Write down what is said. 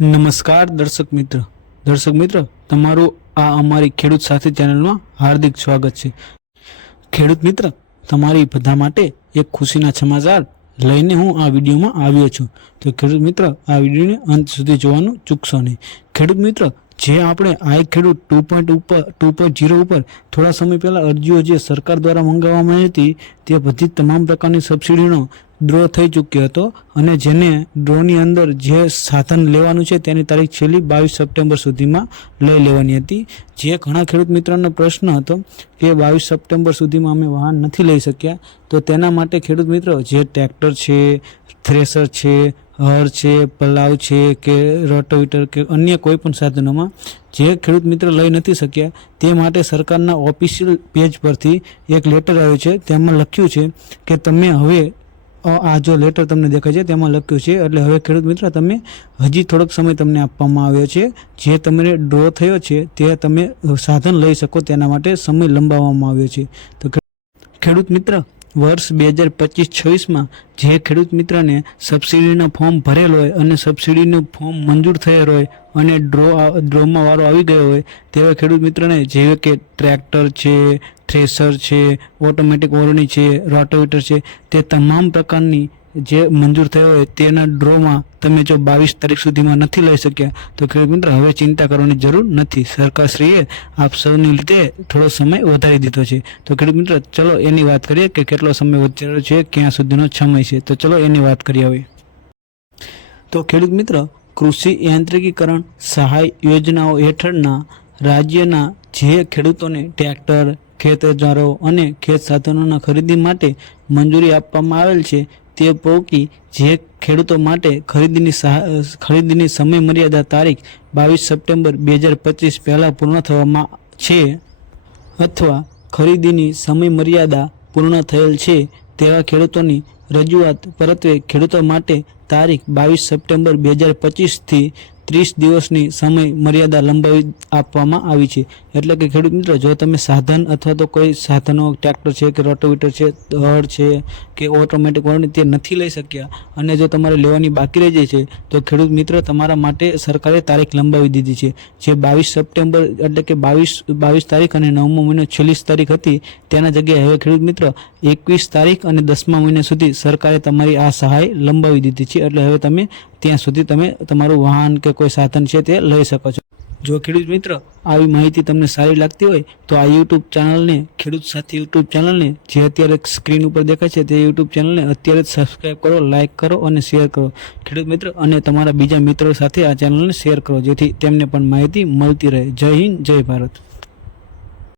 નમસ્કાર દર્શક મિત્ર તમારું આ અમારી ખેડૂત સાથી ચેનલમાં હાર્દિક સ્વાગત છે। ખેડૂત મિત્ર, તમારી બધા માટે એક ખુશીના સમાચાર લઈને હું આ વિડીયોમાં આવ્યો છું। તો ખેડૂત મિત્ર, આ વિડીયોને અંત સુધી જોવાનું ચૂકશો નહીં। ખેડૂત મિત્ર, જે આપણે આઈ ખેડૂત 2.0 ઉપર થોડા સમય પહેલા અરજીઓ જે સરકાર દ્વારા મંગાવવામાં આવી હતી તે બધી તમામ પ્રકારની સબસિડીનો ડ્રો થઈ ચૂક્યો હતો અને જેને ડ્રોની અંદર જે સાધન લેવાનું છે તેની તારીખ છેલ્લી 22 સપ્ટેમ્બર સુધીમાં લઈ લેવાની હતી। જે ઘણા ખેડૂત મિત્રોનો પ્રશ્ન હતો કે 22 સપ્ટેમ્બર સુધીમાં અમે વાહન નથી લઈ શક્યા, તો તેના માટે ખેડૂત મિત્રો જે ટ્રેક્ટર છે, થ્રેશર છે, હળ છે, પલાવ છે કે રોટાવેટર કે અન્ય કોઈ પણ સાધનોમાં જે ખેડૂત મિત્ર લઈ નથી શક્યા તે માટે સરકારના ઓફિશિયલ પેજ પરથી એક લેટર આવ્યો છે। તેમાં લખ્યું છે કે તમે હવે આ જો લેટર તમને દેખાય છે તેમાં લખ્યું છે એટલે હવે ખેડૂત મિત્ર તમે હજી થોડોક સમય તમને આપવામાં આવ્યો છે। જે તમને ડ્રો થયો છે તે તમે સાધન લઈ શકો તેના માટે સમય લંબાવવામાં આવ્યો છે। તો ખેડૂત મિત્ર, વર્ષ 2025-26માં જે ખેડૂત મિત્રને સબસિડીનું ફોર્મ ભરેલ હોય અને સબસિડીનું ફોર્મ મંજૂર થયેલ હોય અને ડ્રોમાં વારો આવી ગયો હોય તેવા ખેડૂત મિત્રને જેવી કે ટ્રેક્ટર છે, થ્રેશર છે, ઓટોમેટિક ઓરણી છે, રોટાવેટર છે, તે તમામ પ્રકારની જે મંજૂર થયો હોય તેના ડ્રોમાં તમે જો 22 તારીખ સુધીમાં નથી લઈ શક્યા તો ખેડૂત મિત્ર હવે ચિંતા કરવાની જરૂર નથી। સરકારશ્રીએ આપ સૌની લીધે થોડો સમય વધારી દીધો છે। તો ખેડૂત મિત્ર, ચલો એની વાત કરીએ કે કેટલો સમય વધાર્યો છે, ક્યાં સુધીનો સમય છે, તો ચલો એની વાત કરીએ હવે। તો ખેડૂત મિત્ર, કૃષિ યાંત્રિકીકરણ સહાય યોજનાઓ હેઠળના રાજ્યના જે ખેડૂતોને ટ્રેક્ટર, ખેત ઓજારો અને ખેત સાધનોના ખરીદી માટે મંજૂરી આપવામાં આવેલ છે તે પૈકી જે ખેડૂતો માટે ખરીદીની સમય મર્યાદા તારીખ 22 સપ્ટેમ્બર 2025 પહેલાં પૂર્ણ થવામાં છે અથવા ખરીદીની સમય મર્યાદા પૂર્ણ થયેલ છે તેવા ખેડૂતોની રજૂઆત પરત્વે ખેડૂતો માટે તારીખ 22 સપ્ટેમ્બર 2025થી 30 દિવસની સમય મર્યાદા લંબાવી આપવામાં આવી છે। એટલે કે ખેડૂત મિત્રો, જો તમે સાધન અથવા તો કોઈ સાધનો ટ્રેક્ટર છે કે રોટાવેટર છે, હળ છે કે ઓટોમેટિક ઓરણી તે નથી લઈ શક્યા અને જો તમારે લેવાની બાકી રહી જાય છે તો ખેડૂત મિત્ર તમારા માટે સરકારે તારીખ લંબાવી દીધી છે। જે 22 સપ્ટેમ્બર એટલે કે 22 તારીખ અને 9મો મહિનો 46 તારીખ હતી તેના જગ્યાએ હવે ખેડૂત મિત્ર 21 તારીખ અને 10મા મહિના સુધી સરકારે તમારી આ સહાય લંબાવી દીધી છે। એટલે હવે તમે ત્યાં સુધી તમે તમારું વાહન કે કોઈ સાધન છે તે લઈ શકો છો। જો ખેડૂત મિત્ર આવી માહિતી તમને સારી લાગતી હોય તો આ યુટ્યુબ ચેનલને, ખેડૂત સાથી યુટ્યુબ ચેનલને જે અત્યારે સ્ક્રીન ઉપર દેખાય છે તે યુટ્યુબ ચેનલને અત્યારે જ સબસ્ક્રાઈબ કરો, લાઇક કરો અને શેર કરો ખેડૂત મિત્ર, અને તમારા બીજા મિત્રો સાથે આ ચેનલને શેર કરો જેથી તેમને પણ માહિતી મળતી રહે। જય હિન્દ, જય ભારત।